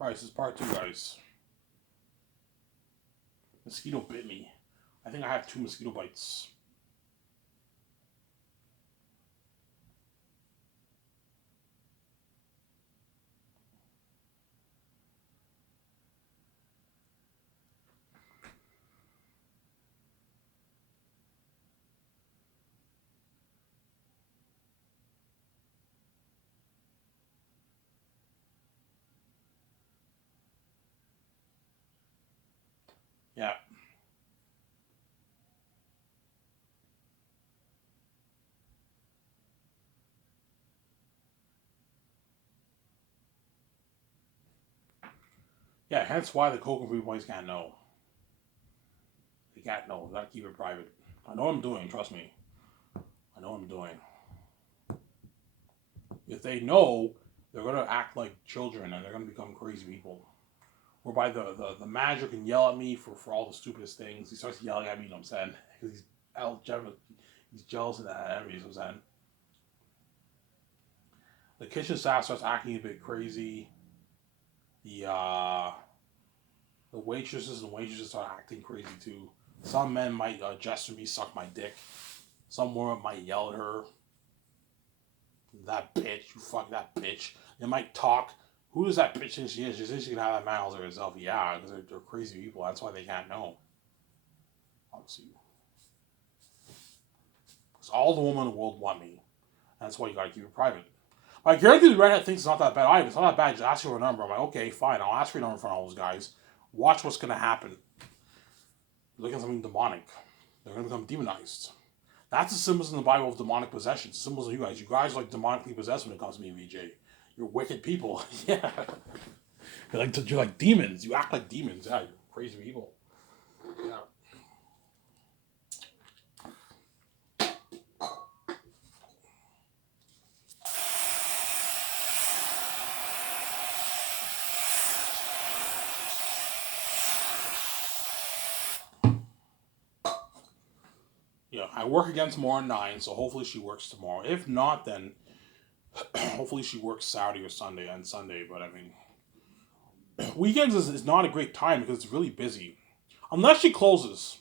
Alright, this is part 2, guys. Mosquito bit me. I think I have 2 mosquito bites. Yeah. Yeah, hence why the Coca Free boys can't know. They can't know. They gotta keep it private. I know what I'm doing, trust me. I know what I'm doing. If they know, they're gonna act like children and they're gonna become crazy people. Whereby the manager can yell at me for all the stupidest things. He starts yelling at me, you know what I'm saying? Because he's jealous of that envy, you know what I'm saying? The kitchen staff starts acting a bit crazy. The the waitresses start acting crazy too. Some men might gesture me, suck my dick. Some women might yell at her. That bitch, you fuck that bitch. They might talk. Who is that bitch think she is? She thinks she can have that man all to herself. Yeah, because they're crazy people. That's why they can't know. Obviously. Because all the women in the world want me. That's why you gotta keep it private. I guarantee the redhead thinks it's not that bad. Either. It's not that bad. Just ask for a number. I'm like, okay, fine. I'll ask for your number in front of all those guys. Watch what's gonna happen. Look at something demonic. They're gonna become demonized. That's the symbols in the Bible of demonic possession. Symbols of you guys. You guys are like demonically possessed when it comes to me, VJ. You're wicked people. Yeah. You're like demons. You act like demons. Yeah, you're crazy people. Yeah. Yeah, I work again tomorrow at 9, so hopefully she works tomorrow. If not, then hopefully she works Saturday or Sunday and Sunday. But I mean, weekends is not a great time because it's really busy. Unless she closes.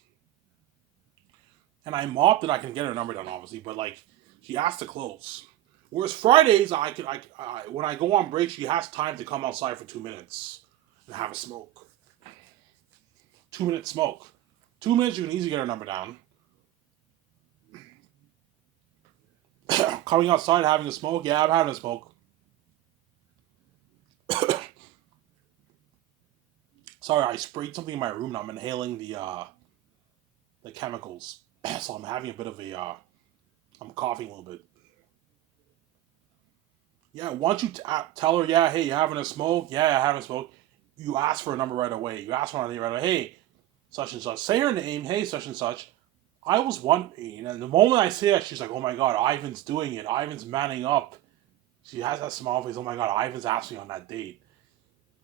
And I mop, then I can get her number down, obviously. But like, she has to close. Whereas Fridays, when I go on break, she has time to come outside for 2 minutes and have a smoke. 2 minute smoke. 2 minutes, you can easily get her number down. Coming outside, having a smoke. Yeah, I'm having a smoke. Sorry, I sprayed something in my room and I'm inhaling the chemicals. So I'm having a bit of a I'm coughing a little bit. Yeah, once you tell her, yeah, hey, you having a smoke? Yeah, I having a smoke. You ask for a number right away. You ask for a name right away. Hey, such and such. Say her name. Hey, such and such. I was wondering, and the moment I say it, she's like, oh my god, Ivan's doing it. Ivan's manning up. She has that smile face. Oh my god, Ivan's asked me on that date.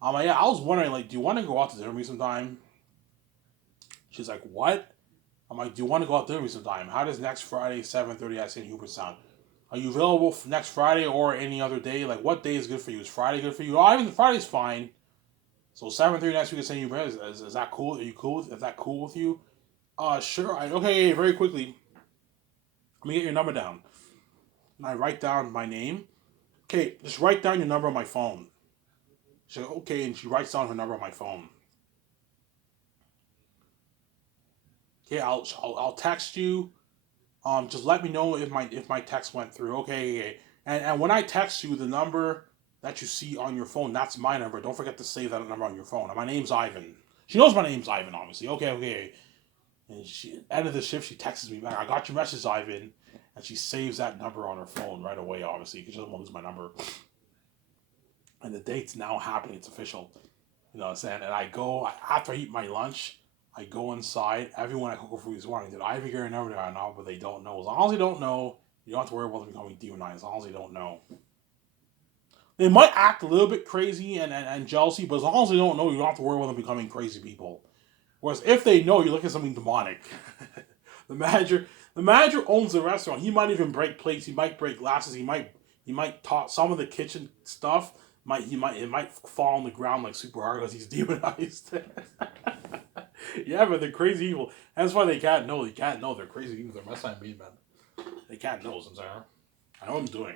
I'm like, yeah, I was wondering, like, do you want to go out to dinner with me sometime? She's like, what? I'm like, do you want to go out to dinner with me sometime? How does next Friday, 7:30 at St. Hubert sound? Are you available for next Friday or any other day? Like, what day is good for you? Is Friday good for you? Oh, even Friday's fine. So 7:30 next week at St. Hubert, is that cool? Are you cool? Is that cool with you? Sure. Okay, very quickly. Let me get your number down. And I write down my name. Okay, just write down your number on my phone. She goes, okay, and she writes down her number on my phone. Okay, I'll text you. Just let me know if my text went through. Okay, okay. And when I text you, the number that you see on your phone, that's my number. Don't forget to save that number on your phone. And my name's Ivan. She knows my name's Ivan, obviously. Okay, okay. And she end of the shift, she texts me back. I got your message, Ivan, and she saves that number on her phone right away, obviously, because she doesn't want to lose my number. And the date's now happening. It's official. You know what I'm saying? And I go after I eat my lunch. I go inside. Everyone at Coco Food is wondering, did Ivy get her number or not? But they don't know. As long as they don't know, you don't have to worry about them becoming demonized. As long as they don't know. They might act a little bit crazy and jealousy, but as long as they don't know, you don't have to worry about them becoming crazy people. Whereas if they know, you look at something demonic. the manager, the manager owns the restaurant. He might even break plates. He might break glasses. He might talk some of the kitchen stuff. It might fall on the ground like super hard because he's demonized. Yeah, but they're crazy evil. That's why they can't know. They can't know they're crazy evil. They're messing me, man. They can't know, sometimes. I know what I'm doing.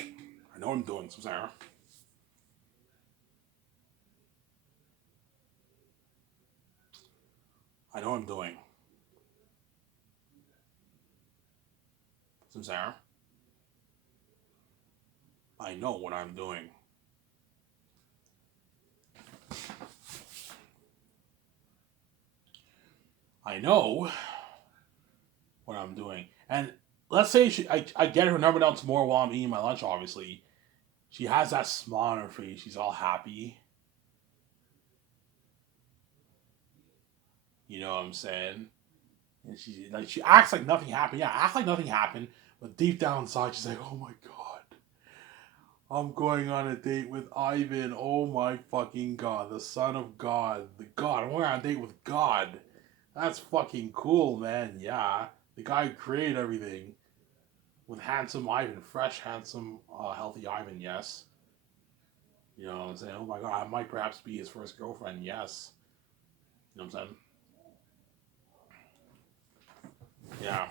I know what I'm doing, sometimes. I know what I'm doing. Samsara. I know what I'm doing. I know what I'm doing. And let's say I get her number down tomorrow while I'm eating my lunch, obviously. She has that smile on her face. She's all happy. You know what I'm saying? And she acts like nothing happened. Yeah, acts like nothing happened. But deep down inside, she's like, oh my god. I'm going on a date with Ivan. Oh my fucking god. The son of God. The God. I'm going on a date with God. That's fucking cool, man. Yeah. The guy who created everything. With handsome Ivan. Fresh, handsome, healthy Ivan, yes. You know what I'm saying? Oh my god, I might perhaps be his first girlfriend, yes. You know what I'm saying? Yeah.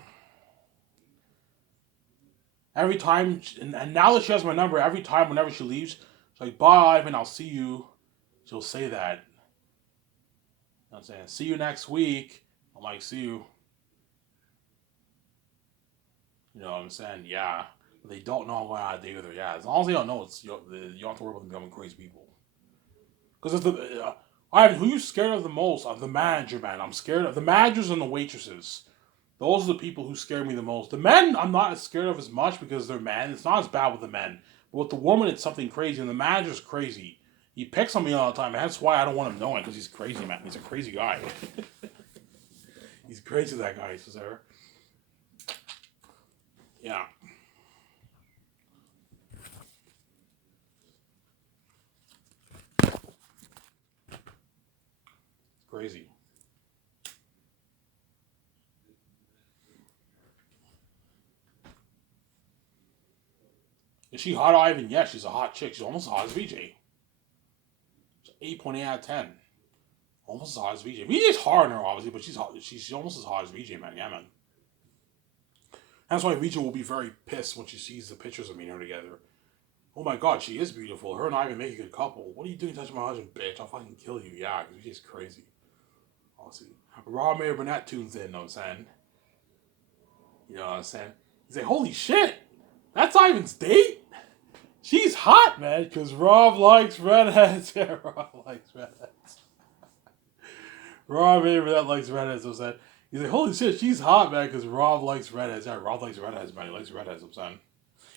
Every time, and now that she has my number, every time, whenever she leaves, she's like, bye, Ivan, I'll see you. She'll say that. You know what I'm saying? See you next week. I'm like, see you. You know what I'm saying? Yeah. But they don't know I'm going on a date with her. Yeah. As long as they don't know, you don't have to worry about them becoming crazy people. Because if Ivan, who you scared of the most? Of the manager, man. I'm scared of the managers and the waitresses. Those are the people who scare me the most. The men, I'm not as scared of as much because they're men. It's not as bad with the men. But with the woman, it's something crazy. And the manager's crazy. He picks on me all the time. And that's why I don't want him knowing because he's crazy, man. He's a crazy guy. He's crazy, that guy, Cesar. Yeah. Crazy. Is she hot, Ivan? Yeah, she's a hot chick. She's almost as hot as VJ. 8.8 out of 10. Almost as hot as VJ. VJ's hard on her, obviously, but she's hot. She's almost as hot as VJ, man. Yeah, man. That's why VJ will be very pissed when she sees the pictures of me and her together. Oh my god, she is beautiful. Her and Ivan make a good couple. What are you doing touching my husband, bitch? I'll fucking kill you. Yeah, because VJ's crazy. I'll see. Rob Mayer Burnett tunes in, you know what I'm saying? You know what I'm saying? He's like, holy shit! That's Ivan's date? She's hot, man, because Rob likes redheads. Yeah, Rob likes redheads. Rob Abraham likes redheads, I'm saying. He's like, holy shit, she's hot, man, because Rob likes redheads. Yeah, Rob likes redheads, man. He likes redheads, I'm saying.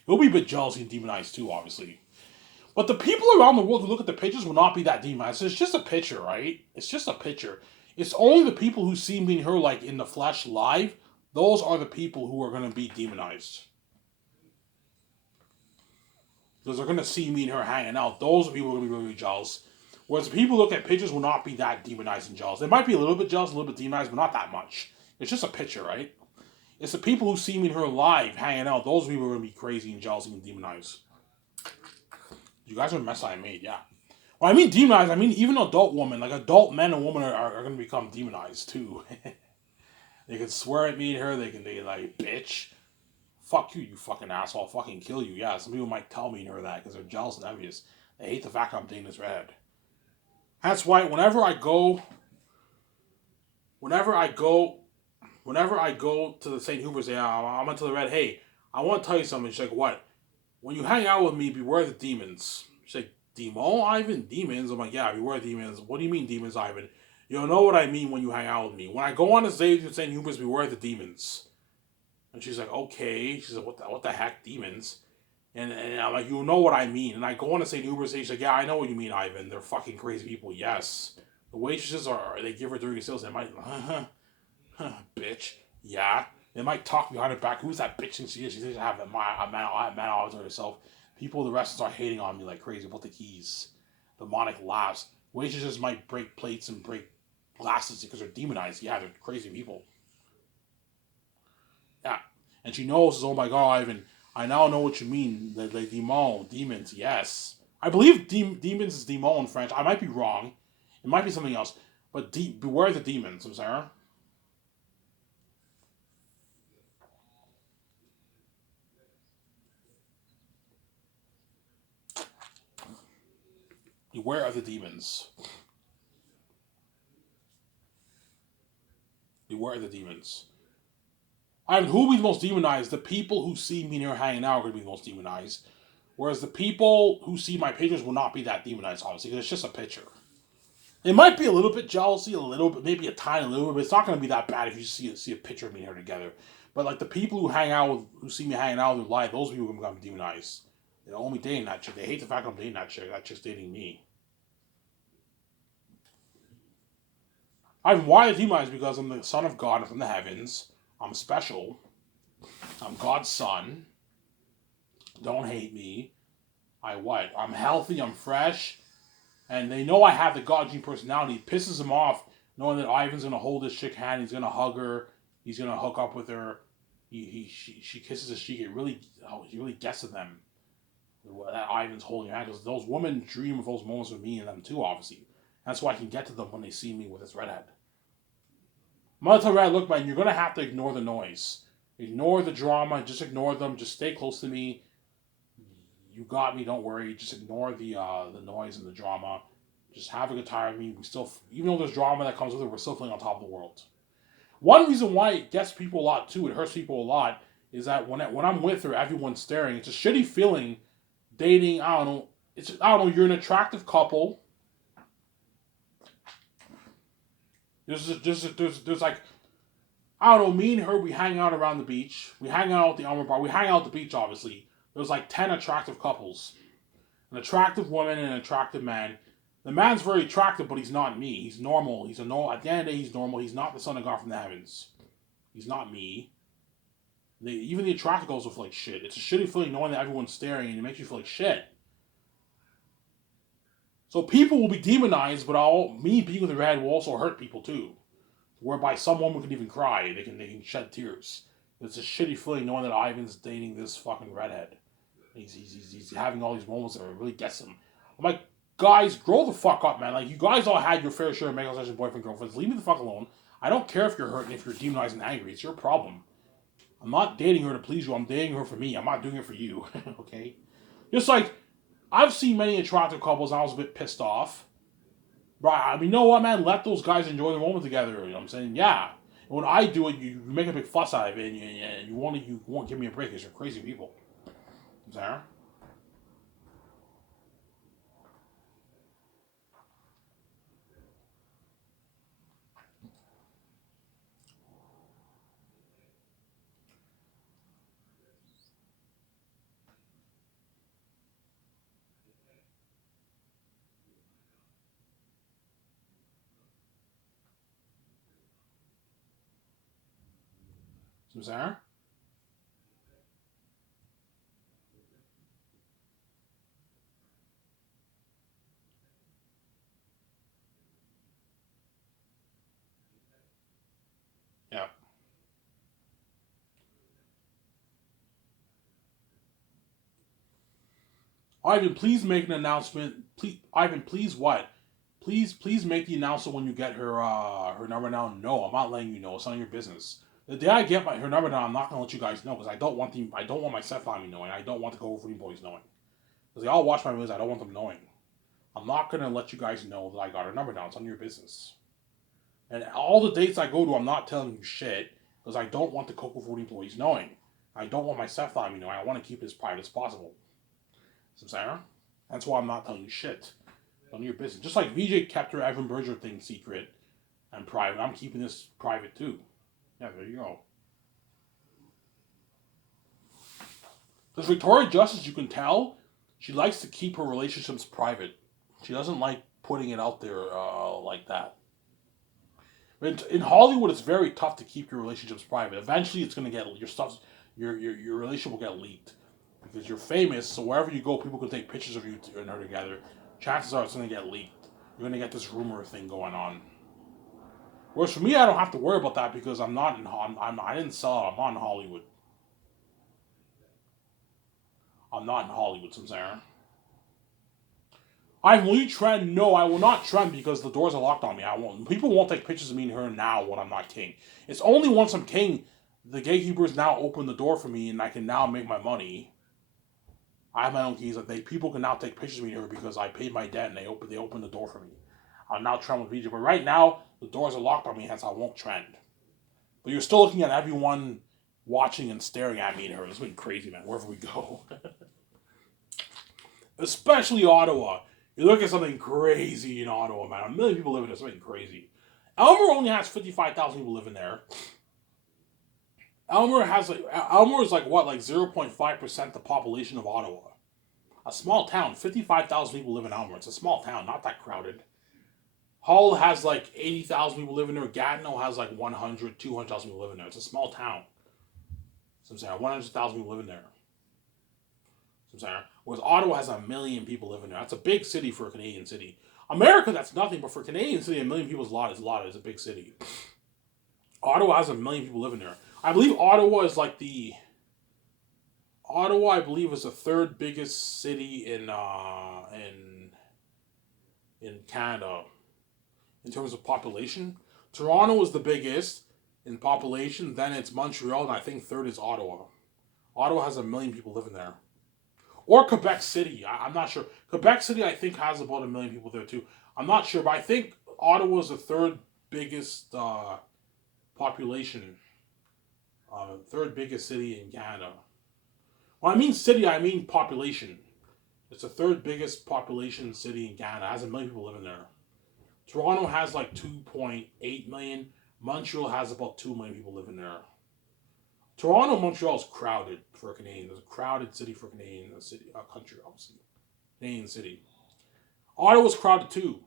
He'll be a bit jealousy and demonized, too, obviously. But the people around the world who look at the pictures will not be that demonized. It's just a picture, right? It's just a picture. It's only the people who see me and her, like, in the flesh live, those are the people who are going to be demonized. Because they're going to see me and her hanging out. Those are people who are going to be really jealous. Whereas people who look at pictures will not be that demonized and jealous. They might be a little bit jealous, a little bit demonized, but not that much. It's just a picture, right? It's the people who see me and her live hanging out. Those people are going to be crazy and jealous and demonized. You guys are a mess I made, yeah. Well, I mean demonized, I mean even adult women. Like adult men and women are going to become demonized too. They can swear at me and her. They can like, bitch. Fuck you, you fucking asshole. I'll fucking kill you. Yeah, some people might tell me and her that because they're jealous and envious. They hate the fact I'm dating this redhead. That's why whenever I go to the St. Hubert, say, I'm into the red. Hey, I want to tell you something. She's like, what? When you hang out with me, beware the demons. She's like, Demo, Ivan? Demons? I'm like, yeah, beware demons. What do you mean demons, Ivan? You don't know what I mean when you hang out with me. When I go on the stage with St. Hubert's, beware the demons. And she's like, okay. She's like, what the heck, demons? And I'm like, you know what I mean. And I go on to St. Hubert's stage, she's like, yeah, I know what you mean, Ivan. They're fucking crazy people, yes. The waitresses they give her dirty sales, they might, bitch, yeah. They might talk behind her back. Who's that bitch? And she is. She doesn't have a man all to herself. People, the rest are hating on me like crazy about the keys. Demonic laughs. Waitresses might break plates and break glasses because they're demonized. Yeah, they're crazy people. Yeah. And she knows, oh my god, Ivan, I now know what you mean. The demons, yes. I believe demons is demon in French. I might be wrong. It might be something else. But beware the demons, I'm sorry. Beware of the demons. Beware of the demons. Who will be the most demonized? The people who see me here hanging out are going to be the most demonized. Whereas the people who see my pictures will not be that demonized, obviously, because it's just a picture. It might be a little bit jealousy, a little bit, maybe a tiny little bit, but it's not going to be that bad if you see a picture of me here together. But like the people who hang out with, who see me hanging out with life, those people are going to become demonized. They're only dating that chick. They hate the fact I'm dating that chick. That chick's dating me. Why is demonized? Because I'm the son of God from the heavens. I'm special. I'm God's son. Don't hate me. I'm healthy. I'm fresh. And they know I have the God gene personality. It pisses them off knowing that Ivan's gonna hold this chick hand. He's gonna hug her. He's gonna hook up with her. She kisses his cheek. He really gets to them. That Ivan's holding her hand, because those women dream of those moments with me and them too. Obviously, that's why I can get to them when they see me with this redhead. I'm gonna tell Red, look, man, you're gonna have to ignore the noise, ignore the drama, just ignore them. Just stay close to me. You got me. Don't worry. Just ignore the noise and the drama. Just have a good time with me. We still, even though there's drama that comes with it, we're still feeling on top of the world. One reason why it gets people a lot too, it hurts people a lot, is that when I'm with her, everyone's staring. It's a shitty feeling dating. I don't know. I don't know. You're an attractive couple. There's like, I don't know. Me and her, we hang out around the beach. We hang out at the Armor Bar. We hang out at the beach, obviously. There's like 10 attractive couples, an attractive woman and an attractive man. The man's very attractive, but he's not me. He's normal. He's a normal. At the end of the day, he's normal. He's not the son of God from the heavens. He's not me. Even the attractive girls will feel like shit. It's a shitty feeling knowing that everyone's staring and it makes you feel like shit. So people will be demonized, but me being with the red will also hurt people too. Whereby some woman can even cry. They can shed tears. It's a shitty feeling knowing that Ivan's dating this fucking redhead. He's having all these moments that really gets him. I'm like, guys, grow the fuck up, man. Like, you guys all had your fair share of mega session boyfriend, girlfriends. Leave me the fuck alone. I don't care if you're hurt and if you're demonized and angry. It's your problem. I'm not dating her to please you. I'm dating her for me. I'm not doing it for you. Okay? Just like, I've seen many attractive couples and I was a bit pissed off. Right? I mean, you know what, man? Let those guys enjoy the moment together. You know what I'm saying? Yeah. And when I do it, you make a big fuss out of it and you won't give me a break because you're crazy people. Sarah? Sarah? Yeah. Ivan, please make an announcement. Please, Ivan, please what? Please make the announcement when you get her number now. No, I'm not letting you know. It's none of your business. The day I get her number now, I'm not gonna let you guys know because I don't want my step family knowing. I don't want the Go Free Boys knowing because they all watch my videos. I don't want them knowing. I'm not gonna let you guys know that I got her number down. It's none of your business. And all the dates I go to, I'm not telling you shit because I don't want the Coco Food employees knowing. I don't want my step family knowing. I want to keep it as private as possible. So, Sarah, that's why I'm not telling you shit. None of your business. Just like VJ kept her Evan Berger thing secret and private, I'm keeping this private too. Yeah, there you go. Because Victoria Justice, you can tell, she likes to keep her relationships private. She doesn't like putting it out there like that. In Hollywood, it's very tough to keep your relationships private. Eventually, it's gonna get your relationship will get leaked because you're famous. So wherever you go, people can take pictures of you and her together. Chances are it's gonna get leaked. You're gonna get this rumor thing going on. Whereas for me, I don't have to worry about that because I'm not in. I didn't sell it. I'm not in Hollywood. I'm not in Hollywood, some Sarah. Will you trend? No, I will not trend because the doors are locked on me. I won't. People won't take pictures of me and her now when I'm not king. It's only once I'm king, the gatekeepers now open the door for me and I can now make my money. I have my own keys. Like people can now take pictures of me and her because I paid my debt and they open the door for me. I'll now trend with VJ. But right now, the doors are locked on me, hence I won't trend. But you're still looking at everyone watching and staring at me and her. It's been crazy, man, wherever we go. Especially Ottawa. You look at something crazy in Ottawa, man. 1 million people live in there. Something crazy. Elmer only has 55,000 people living there. Elmer is like what, like 0.5% the population of Ottawa. A small town. 55,000 people live in Elmer. It's a small town, not that crowded. Hull has like 80,000 people living there. Gatineau has like 100, 200,000 people living there. It's a small town. So I'm saying 100,000 people living there. So I'm saying, whereas Ottawa has 1 million people living there. That's a big city for a Canadian city. America, that's nothing, but for a Canadian city, 1 million people is a lot. It's a big city. Ottawa has 1 million people living there. I believe Ottawa is like Ottawa, I believe, is the third biggest city in Canada in terms of population. Toronto is the biggest in population. Then it's Montreal, and I think third is Ottawa. Ottawa has 1 million people living there. Or Quebec City. I'm not sure. Quebec City, I think, has about 1 million people there too. I'm not sure, but I think Ottawa is the third biggest population. Third biggest city in Canada. When I mean city, I mean population. It's the third biggest population city in Canada. It has 1 million people living there. Toronto has like 2.8 million. Montreal has about 2 million people living there. Toronto, Montreal is crowded for a Canadian. There's a crowded city for a Canadian country, obviously. Canadian city. Ottawa's crowded too.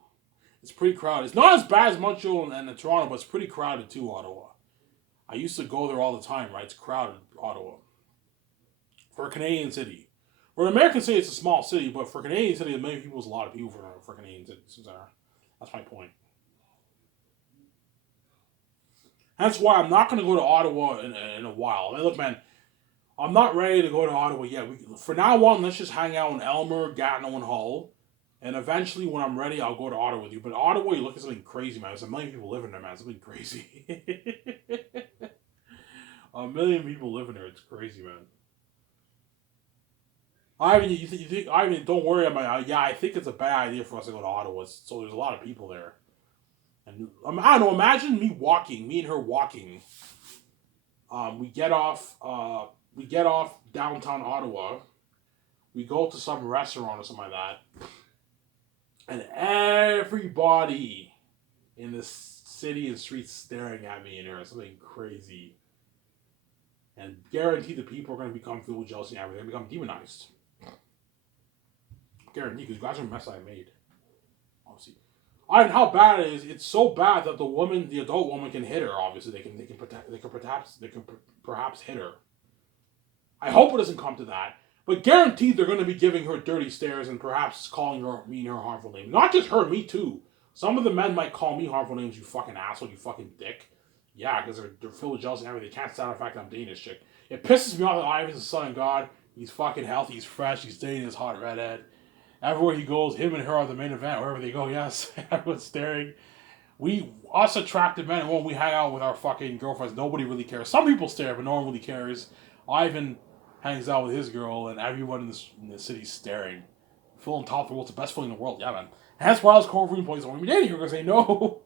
It's pretty crowded. It's not as bad as Montreal and Toronto, but it's pretty crowded too, Ottawa. I used to go there all the time, right? It's crowded, Ottawa. For a Canadian city. For an American city, it's a small city, but for a Canadian city, 1 million people is a lot of people for a Canadian city. That's my point. That's why I'm not going to go to Ottawa in a while. I mean, look, man, I'm not ready to go to Ottawa yet. For now on, let's just hang out in Elmer, Gatineau, and Hull. And eventually, when I'm ready, I'll go to Ottawa with you. But Ottawa, you look at something crazy, man. There's 1 million people living there, man. It's something crazy. 1 million people living there. It's crazy, man. You think, don't worry. I think it's a bad idea for us to go to Ottawa. So there's a lot of people there. And I don't know. Imagine me and her walking. We get off downtown Ottawa. We go to some restaurant or something like that, and everybody in the city and streets staring at me and her. Something crazy. And guarantee the people are going to become filled with jealousy and everything. They're going to become demonized. Guarantee, because you guys are a mess I made. Obviously. How bad it is, it's so bad that the adult woman can hit her, obviously. They can perhaps hit her. I hope it doesn't come to that. But guaranteed they're going to be giving her dirty stares and perhaps calling me and her harmful names. Not just her, me too. Some of the men might call me harmful names, you fucking asshole, you fucking dick. Yeah, because they're filled with jealousy and everything. They can't stand the fact that I'm dating this chick. It pisses me off that Ivan's the son of God. He's fucking healthy, he's fresh, he's dating this hot redhead. Everywhere he goes, him and her are the main event. Wherever they go, yes, everyone's staring. Us attractive men, when we hang out with our fucking girlfriends, nobody really cares. Some people stare, but no one really cares. Ivan hangs out with his girl, and everyone in the city's staring. Feeling top of the world, it's the best feeling in the world, yeah, man. And that's why I was calling for points. When we dating, you're gonna say no.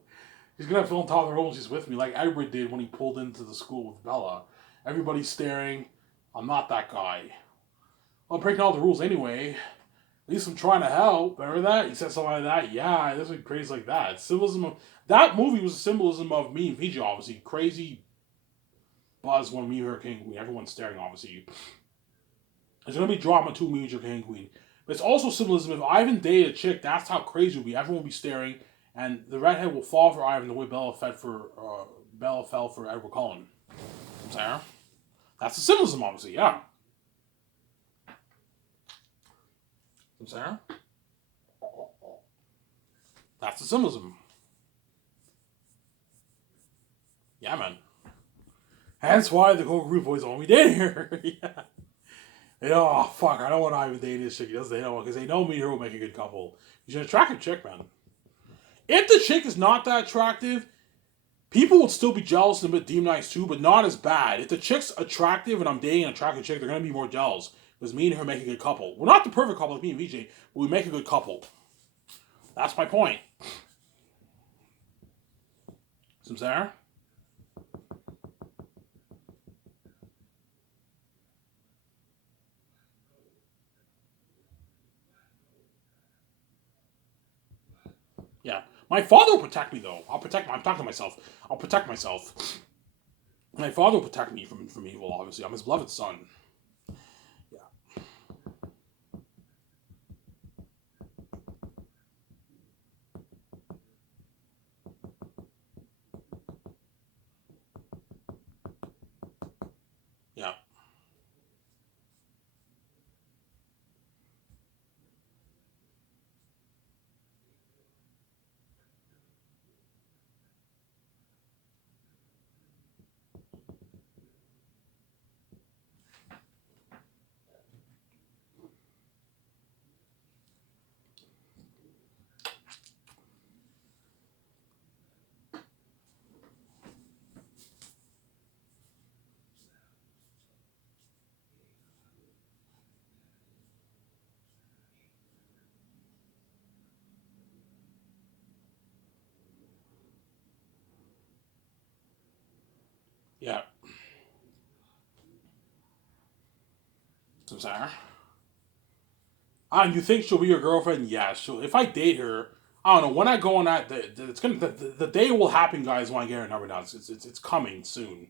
He's gonna feel on top of the world when she's with me, like Edward did when he pulled into the school with Bella. Everybody's staring. I'm not that guy. I'm breaking all the rules anyway. At least I'm trying to help. Remember that? He said something like that. Yeah, this is crazy like that. It's symbolism of that movie was a symbolism of me and VJ, obviously. Crazy buzz when me and her king queen. Everyone's staring, obviously. There's gonna be drama too, me and your king queen. But it's also symbolism. If Ivan dated a chick, that's how crazy it would be. Everyone will be staring, and the redhead will fall for Ivan the way Bella fell for Edward Cullen. I'm saying? That's the symbolism, obviously. Yeah. I'm saying? That's the symbolism. Yeah, man. Hence why the Coca Group boys only did here. Yeah. They know, oh fuck, I don't want to even date this chick. They know because they know me and her will make a good couple. She's an attractive chick, man. If the chick is not that attractive, people would still be jealous and a bit demonized too, but not as bad. If the chick's attractive and I'm dating an attractive chick, they're gonna be more jealous because me and her make a good couple. We're not the perfect couple like me and VJ, but we make a good couple. That's my point. Some Sarah? Yeah. My father will protect me though. I'm talking to myself. I'll protect myself. My father will protect me from evil, obviously. I'm his beloved son. Yeah. Yeah. Yeah. Some Sarah? You think she'll be your girlfriend? Yeah. She'll. If I date her, I don't know. When I go on that, it's gonna the day will happen, guys. When I get her number now, it's coming soon.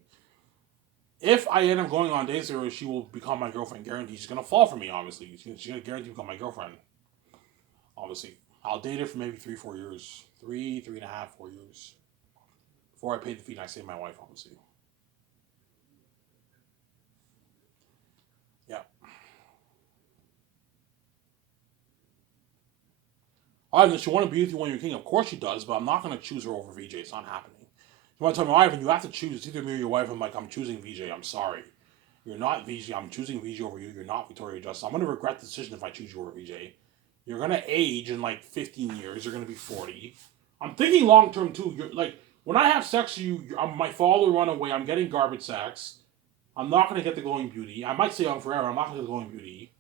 If I end up going on dates with her, she will become my girlfriend. Guaranteed. She's gonna fall for me. Obviously, she's gonna guarantee become my girlfriend. Obviously, I'll date her for maybe 3, 4 years, 3.5, 4 years before I pay the fee and I save my wife. Obviously, yeah. Does she want to be with you when you're king? Of course she does, but I'm not gonna choose her over VJ. It's not happening. You want to tell me, Ivan, you have to choose. It's either me or your wife. I'm like, I'm choosing VJ. I'm sorry. You're not VJ. I'm choosing VJ over you. You're not Victoria Justice. I'm going to regret the decision if I choose you over VJ. You're going to age in like 15 years. You're going to be 40. I'm thinking long term too. You're like, when I have sex with you, my father run away. I'm getting garbage sex. I'm not going to get the glowing beauty. I might stay on forever. I'm not going to get the glowing beauty.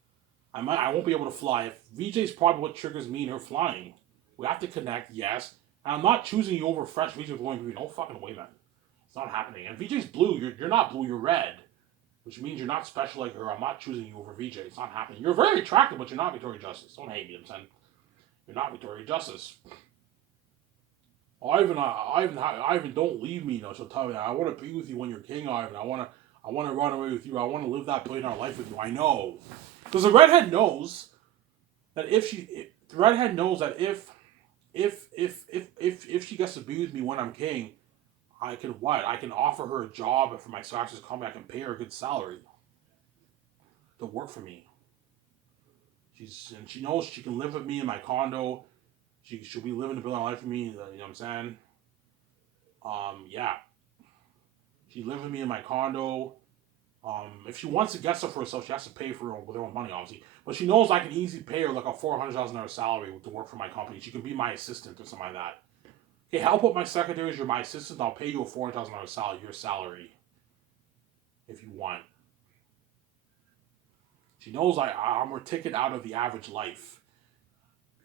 I won't be able to fly. If VJ's probably what triggers me and her flying. We have to connect, yes. And I'm not choosing you over fresh VJ with glowing beauty. No fucking way, man. It's not happening. And VJ's blue. You're not blue. You're red, which means you're not special like her. I'm not choosing you over VJ. It's not happening. You're very attractive, but you're not Victoria Justice. Don't hate me, I'm saying. You're not Victoria Justice. Ivan, don't leave me. She'll tell me that I want to be with you when you're king, Ivan. I want to run away with you. I want to live that billionaire life with you. I know, because the redhead knows that the redhead knows that if she gets to be with me when I'm king, I can what? I can offer her a job for my taxes come back and pay her a good salary to work for me. She knows she can live with me in my condo. She'll be living the bill of life with me. You know what I'm saying? Yeah. She live with me in my condo. If she wants to get stuff for herself, she has to pay for it with her own money, obviously. But she knows I can easily pay her like a $400,000 salary to work for my company. She can be my assistant or something like that. Okay, help with my secretaries. You're my assistant. I'll pay you a $400,000 salary, your salary, if you want. She knows I'm her ticket out of the average life.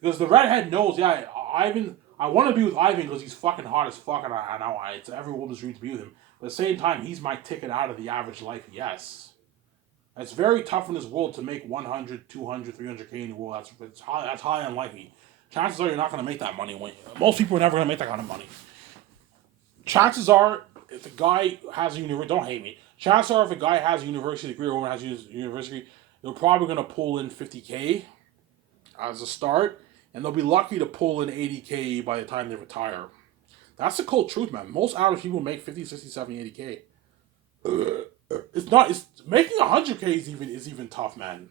Because the redhead knows, yeah, Ivan. I want to be with Ivan because he's fucking hot as fuck, and I know it's every woman's dream to be with him. But at the same time, he's my ticket out of the average life. Yes, it's very tough in this world to make 100, 200, 300K in the world. That's highly unlikely. Chances are you're not going to make that money. Most people are never going to make that kind of money. Chances are, if the guy has a university, don't hate me. Chances are, if a guy has a university degree or a woman has a university, they're probably going to pull in 50K as a start, and they'll be lucky to pull in 80K by the time they retire. That's the cold truth, man. Most average people make 50, 60, 70, 80K. It's not. It's making 100K is even tough, man.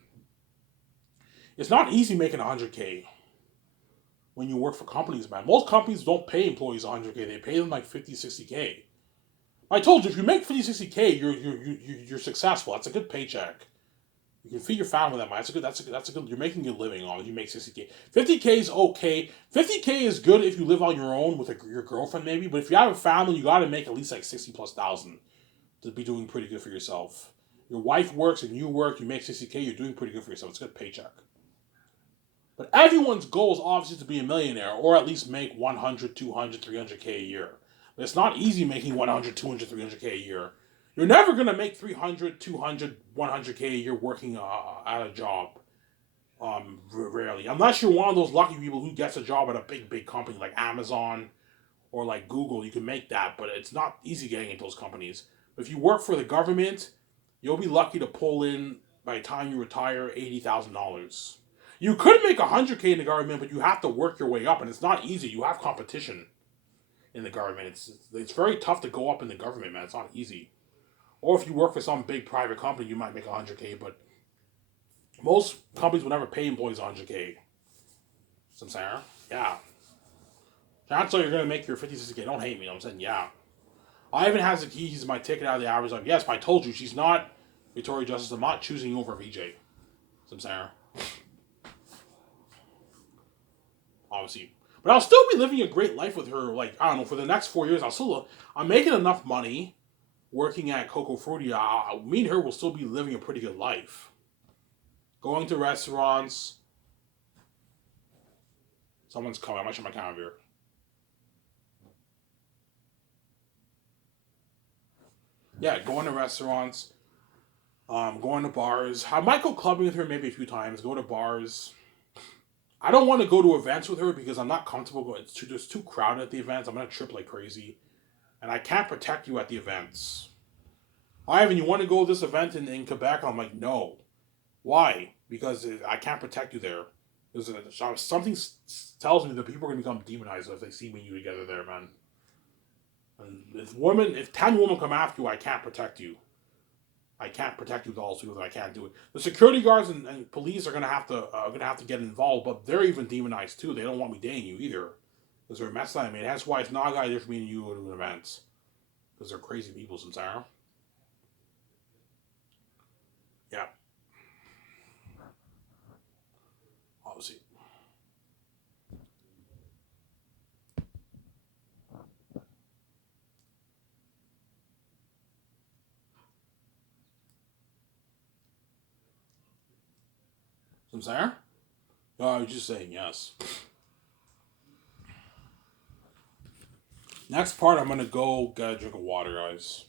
It's not easy making 100K when you work for companies, man. Most companies don't pay employees 100K. They pay them like 50, 60K. I told you, if you make 50, 60K, you're successful. That's a good paycheck. You can feed your family with that money. That's a good. You're making a good living on it. You make 60K. 50K is okay. 50K is good if you live on your own with your girlfriend maybe. But if you have a family, you got to make at least like 60 plus thousand to be doing pretty good for yourself. Your wife works and you work. You make 60K. You're doing pretty good for yourself. It's a good paycheck. But everyone's goal is obviously to be a millionaire or at least make 100, 200, 300K a year. But it's not easy making 100, 200, 300K a year. You're never going to make 300, 200, 100K a year working at a job. Rarely. Unless you're one of those lucky people who gets a job at a big company like Amazon or like Google, you can make that. But it's not easy getting into those companies. But if you work for the government, you'll be lucky to pull in, by the time you retire, $80,000. You could make 100K in the government, but you have to work your way up, and it's not easy. You have competition in the government. It's very tough to go up in the government, man. It's not easy. Or if you work for some big private company, you might make 100K, but most companies will never pay employees 100K. So I'm saying, yeah. Chances are you're going to make your 50, 60K. Don't hate me. I'm saying, yeah. Ivan has the keys to my ticket out of the average life. Yes, but I told you, she's not Victoria Justice. I'm not choosing you over VJ. So I'm saying, obviously. But I'll still be living a great life with her, like, I don't know, for the next 4 years. I'm making enough money working at Coco Frutti. Me and her will still be living a pretty good life. Going to restaurants. Someone's coming. I might shut my camera here. Yeah, going to restaurants. Going to bars. I might go clubbing with her maybe a few times. Go to bars. I don't want to go to events with her because I'm not comfortable going. It's too crowded at the events. I'm gonna trip like crazy, and I can't protect you at the events. Ivan, you want to go to this event in Quebec? I'm like, no. Why? Because I can't protect you there. Something tells me that people are gonna become demonized if they see me and you together there, man. And if 10 women come after you, I can't protect you. I can't protect you with all two. I can't do it. The security guards and police are gonna have to get involved, but they're even demonized too. They don't want me dating you either, because they're messed up. I mean, that's why it's not a guy there for me and you go to events, because they're crazy people sometimes. Yeah, obviously. Sometimes. No, I was just saying yes. Next part, I'm gonna go get a drink of water, guys.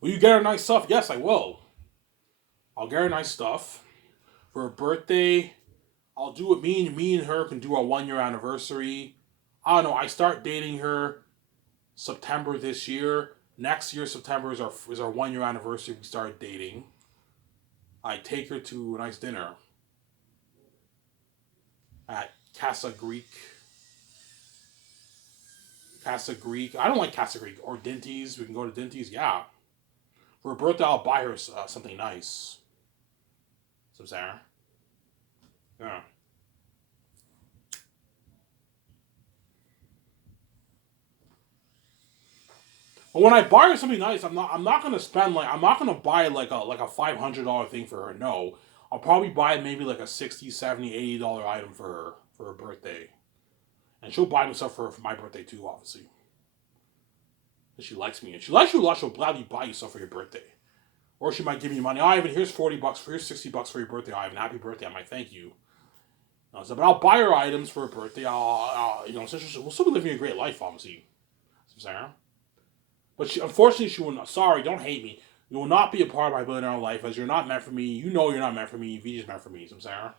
Will you get her nice stuff? Yes, I will. I'll get her nice stuff for her birthday. I'll do it. Me and her can do our 1 year anniversary. I don't know. I start dating her September this year. Next year September is our 1 year anniversary. We started dating. I take her to a nice dinner at Casa Greek. Casa Greek. I don't like Casa Greek or Dinty's. We can go to Dinty's. Yeah. For her birthday, I'll buy her something nice. Some Sarah. Yeah. But when I buy her something nice, I'm not gonna spend like I'm not gonna buy like a $500 thing for her. No, I'll probably buy maybe like a 60, 70, $80 item for her birthday, and she'll buy me stuff for my birthday too, obviously. If she likes me, and she likes you a lot, she'll gladly buy you stuff for your birthday. Or she might give me money. Ivan, here's $40 here's $60 for your birthday, Ivan. Happy birthday! I might thank you. But I'll buy her items for her birthday. So we'll still be living a great life, obviously. Sarah. But unfortunately, she will not. Sorry, don't hate me. You will not be a part of my billionaire life, as you're not meant for me. You know you're not meant for me. VJ's meant for me. So Sarah.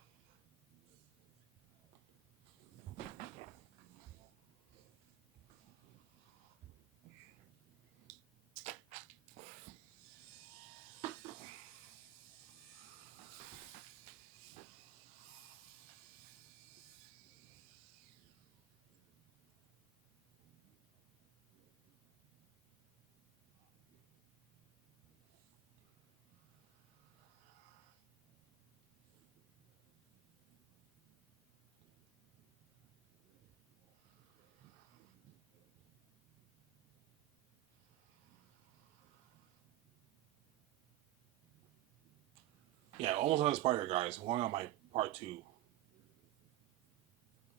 Yeah, almost on this part here, guys. I'm going on my part two.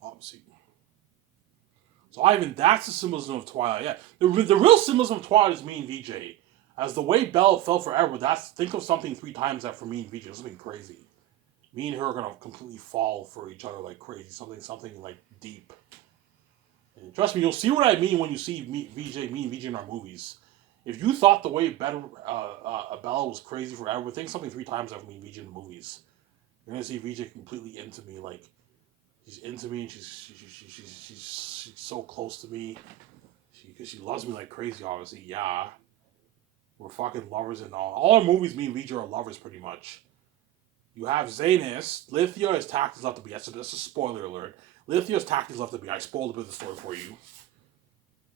Obviously. So Ivan, that's the symbolism of Twilight. Yeah, the real symbolism of Twilight is me and VJ. As the way Bella fell for Edward, that's think of something three times that for me and VJ. Something crazy. Me and her are gonna completely fall for each other like crazy. Something like deep. And trust me, you'll see what I mean when you see me and VJ in our movies. If you thought the way Bella was crazy for Edward, think something three times of me and VJ in the movies. You're gonna see VJ completely into me, like she's into me, and she's so close to me, because she loves me like crazy. Obviously, yeah, we're fucking lovers and all our movies. Me and VJ are lovers pretty much. You have Zanus. Lithia is tactics left to be. That's a spoiler alert. Lithia's tactics left to be. I spoiled a bit of the story for you.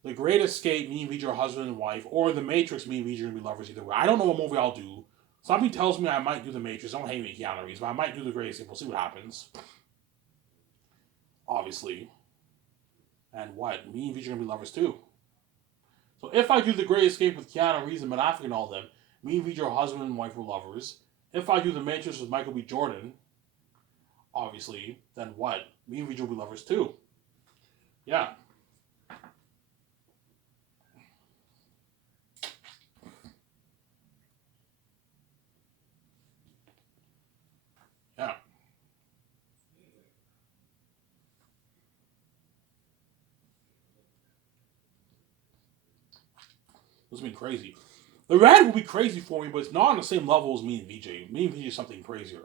The Great Escape, me and VJ are husband and wife, or The Matrix, me and VJ are gonna be lovers either way. I don't know what movie I'll do. Something tells me I might do The Matrix. Don't hate me, Keanu Reeves, but I might do The Great Escape. We'll see what happens. Obviously. And what? Me and VJ are gonna be lovers too. So if I do The Great Escape with Keanu Reeves and Ben Affleck and all them, me and VJ are husband and wife, we're lovers. If I do The Matrix with Michael B. Jordan, obviously, then what? Me and VJ will be lovers too. Yeah. Yeah. This has been crazy. The Red will be crazy for me, but it's not on the same level as me and VJ. Me and VJ is something crazier.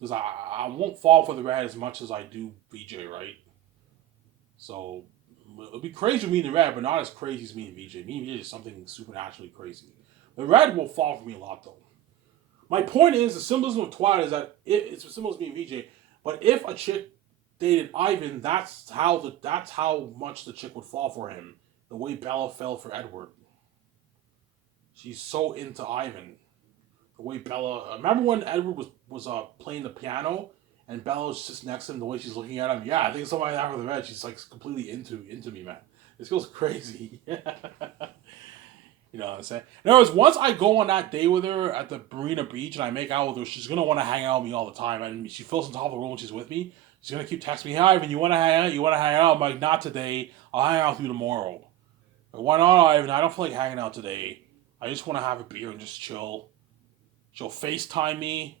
Because I won't fall for the Red as much as I do VJ, right? So it'll be crazy with me and the Red, but not as crazy as me and VJ. Me and VJ is something supernaturally crazy. The Red will fall for me a lot, though. My point is, the symbolism of Twilight is that it's a symbol of me and VJ. But if a chick dated Ivan, that's how much the chick would fall for him. The way Bella fell for Edward. She's so into Ivan. The way Bella, remember when Edward was playing the piano and Bella was just next to him. The way she's looking at him, yeah, I think somebody out of the red. She's like completely into me, man. This goes crazy. You know what I'm saying? In other words, once I go on that day with her at the Marina Beach and I make out with her, she's gonna want to hang out with me all the time. And she feels on top of the world when she's with me. She's gonna keep texting me, "Hey, Ivan, you want to hang out? You want to hang out?" I'm like, "Not today. I'll hang out with you tomorrow." Like, why not, Ivan? I don't feel like hanging out today. I just want to have a beer and just chill. She'll FaceTime me.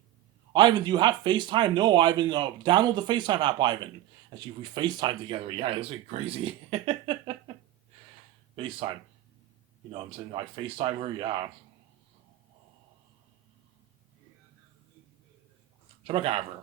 Ivan, do you have FaceTime? No, Ivan. Download the FaceTime app, Ivan. And we FaceTime together. Yeah, this would be crazy. FaceTime. You know what I'm saying? I FaceTime her, yeah. Shabakavra.